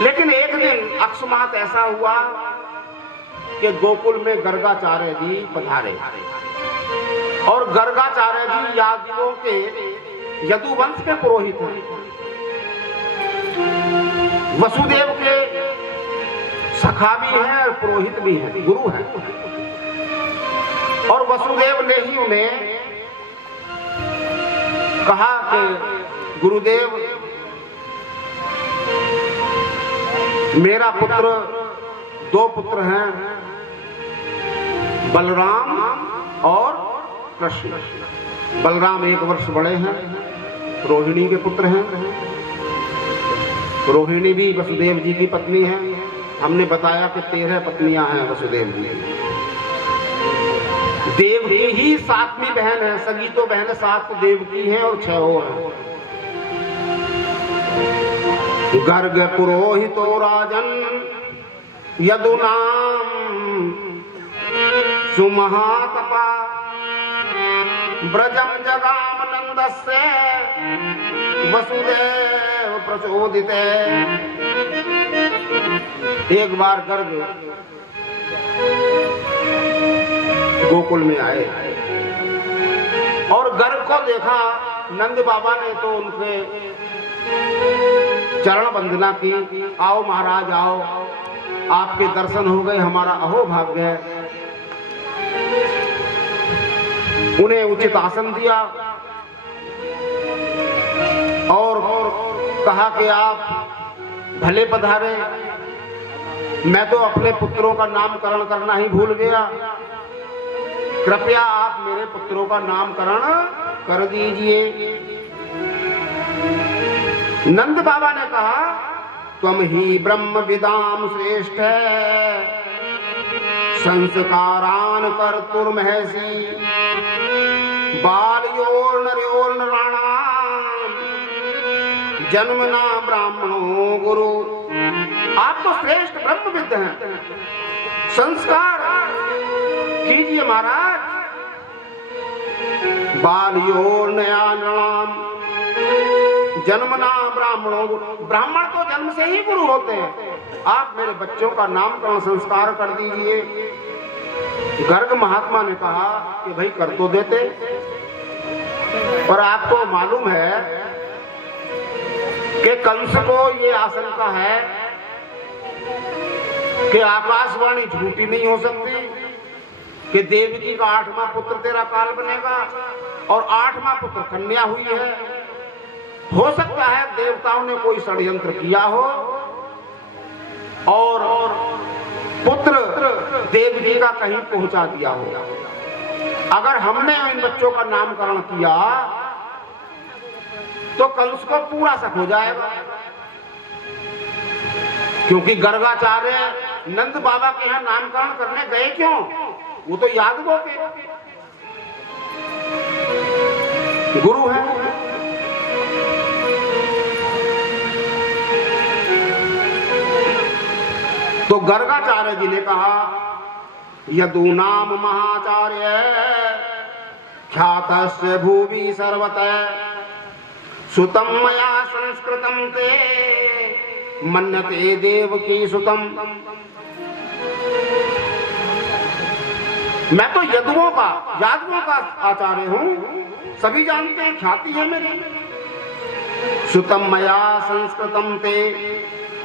लेकिन एक दिन अकस्मात ऐसा हुआ कि गोकुल में गर्गाचार्य जी पधारे और गर्गाचार्य जी यादवों के यदुवंश के पुरोहित हैं, वसुदेव के सखा भी हैं और पुरोहित भी हैं, गुरु हैं। और वसुदेव ने ही उन्हें कहा कि गुरुदेव, मेरा पुत्र, दो पुत्र हैं, बलराम और कृष्ण। बलराम 1 वर्ष बड़े हैं, रोहिणी के पुत्र हैं। रोहिणी भी वसुदेव जी की पत्नी है। हमने बताया कि 13 पत्नियां हैं वसुदेव जी। देवकी ही 7वीं बहन है, सगी तो बहन 7 देवकी हैं और 6 और हैं। गर्ग पुरोहितो राजन यदुनाम सुमहातपा ब्रजम जगाम नंदस्य वसुदेव प्रचोदिते। एक बार गर्ग गोकुल में आए और गर्ग को देखा। नंद बाबा ने तो उनके चरण वंदना की, आओ महाराज आओ, आपके दर्शन हो गए, हमारा अहो भाग्य है। उन्हें उचित आसन दिया और कहा कि आप भले पधारे, मैं तो अपने पुत्रों का नामकरण करना ही भूल गया, कृपया आप मेरे पुत्रों का नामकरण कर दीजिए। नंद बाबा ने कहा, त्वम ही ब्रह्म विदाम श्रेष्ठ संस्कारान कर्तुर्महसी बालयोर नर्योर नराणाम जन्मना ब्राह्मणो गुरु। आप तो श्रेष्ठ ब्रह्मविद हैं, संस्कार कीजिए महाराज। बालयोर नया नराम जन्मना ब्राह्मणों, ब्राह्मण तो जन्म से ही गुरु होते हैं। आप मेरे बच्चों का नामकरण संस्कार कर दीजिए। गर्ग महात्मा ने कहा कि भाई कर तो देते, पर आपको मालूम है कि कंस को ये आशंका है कि आकाशवाणी झूठी नहीं हो सकती कि देवकी का 8वां पुत्र तेरा काल बनेगा और 8वां पुत्र कन्या हुई है। हो सकता है देवताओं ने कोई षड्यंत्र किया हो और पुत्र देवकी का कहीं पहुंचा दिया हो। अगर हमने इन बच्चों का नामकरण किया तो कंस को पूरा शक हो जाएगा, क्योंकि गर्गाचार्य नंद बाबा के यहाँ नामकरण करने गए क्यों? वो तो यादवों के गुरु हैं। तो गर्गाचार्य जी ने कहा, यदूनाम महाचार्य ख्यातस्य भूवि सर्वतः सुतम मया संस्कृतम ते मन्यते देवकी सुतम। मैं तो यादवों का आचार्य हूँ, सभी जानते हैं, ख्याति है मेरी। सुतम मया संस्कृतम ते,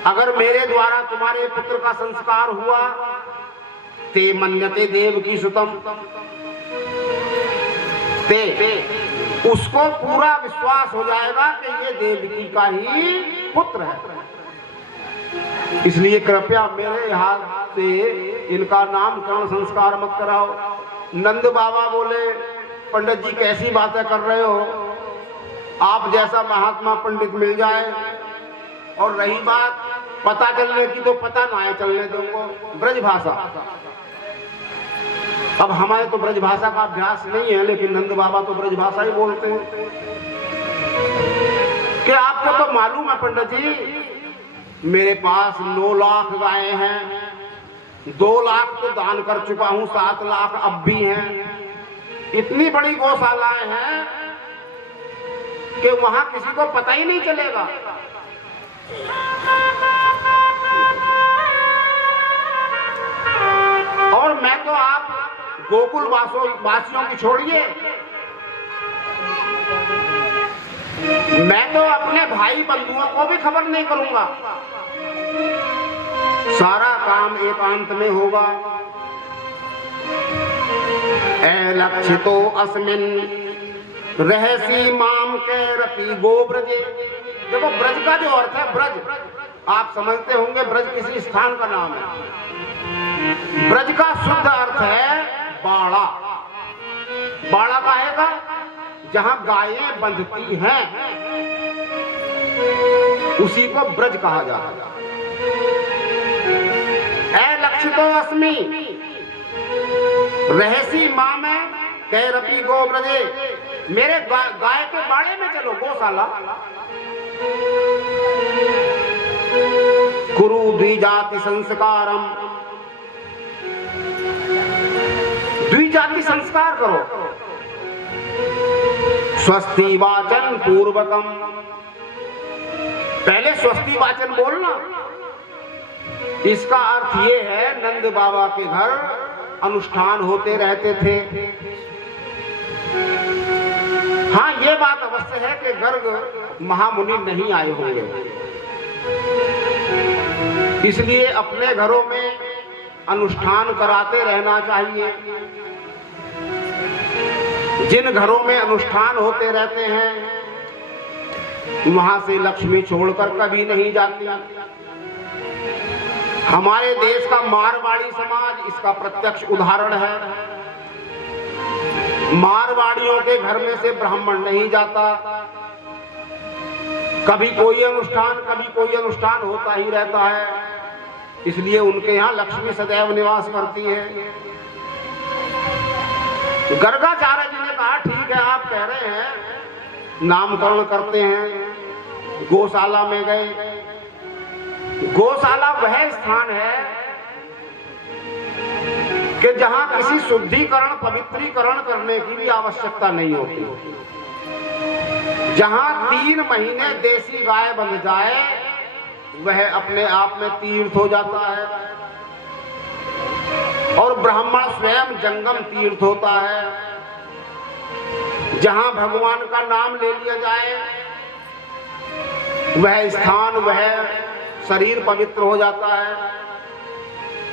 अगर मेरे द्वारा तुम्हारे पुत्र का संस्कार हुआ, ते मन्यते देवकी सुतम, ते उसको पूरा विश्वास हो जाएगा कि ये देवकी का ही पुत्र है। इसलिए कृपया मेरे हाथ से इनका नामकरण संस्कार मत कराओ। नंद बाबा बोले, पंडित जी कैसी बातें कर रहे हो, आप जैसा महात्मा पंडित मिल जाए, और रही बात पता चलने की तो पता ना है चलने दूंगा। ब्रज भाषा, अब हमारे तो ब्रज भाषा का अभ्यास नहीं है, लेकिन नंद बाबा तो ब्रज भाषा ही बोलते हैं। कि आपको तो मालूम है पंडित जी, मेरे पास 9 लाख गायें हैं, 2 लाख तो दान कर चुका हूं, 7 लाख अब भी हैं। इतनी बड़ी गौशालाएं हैं कि वहां किसी को पता ही नहीं चलेगा। गोकुल वासियों की छोड़िए, मैं तो अपने भाई बंधुओं को भी खबर नहीं करूंगा। सारा काम एकांत में होगा। ए लक्षितो अस्मिन रहसी माम के रपी गो ब्रजे। देखो ब्रज का जो अर्थ है, ब्रज आप समझते होंगे, ब्रज किसी स्थान का नाम है। ब्रज का शुद्ध अर्थ है बाड़ा। बाड़ा काहे का? जहां गायें बंधती हैं उसी को ब्रज कहा जाता है। ए लक्षितो अस्मि रहसी मां में कैरपी गो ब्रजे। मेरे गाय के बाड़े में चलो, गौशाला। कुरु द्विजाति संस्कारम, द्विजाति संस्कार करो। स्वस्ति वाचन पूर्वकम, पहले स्वस्ति वाचन बोलना। इसका अर्थ ये है, नंद बाबा के घर अनुष्ठान होते रहते थे। हाँ, ये बात अवश्य है कि गर्ग महामुनि नहीं आए होंगे, इसलिए अपने घरों में अनुष्ठान कराते रहना चाहिए। जिन घरों में अनुष्ठान होते रहते हैं वहां से लक्ष्मी छोड़कर कभी नहीं जाती। हमारे देश का मारवाड़ी समाज इसका प्रत्यक्ष उदाहरण है। मारवाड़ियों के घर में से ब्राह्मण नहीं जाता। कभी कोई अनुष्ठान होता ही रहता है, इसलिए उनके यहाँ लक्ष्मी सदैव निवास करती है। गर्गाचार्य जी ने कहा, ठीक है, आप कह रहे हैं नामकरण करते हैं, गौशाला में गए। गौशाला वह स्थान है कि जहां किसी शुद्धिकरण पवित्रीकरण करने की भी आवश्यकता नहीं होती। जहां 3 महीने देसी गाय बंध जाए वह अपने आप में तीर्थ हो जाता है, और ब्राह्मण स्वयं जंगम तीर्थ होता है। जहां भगवान का नाम ले लिया जाए वह स्थान, वह शरीर पवित्र हो जाता है।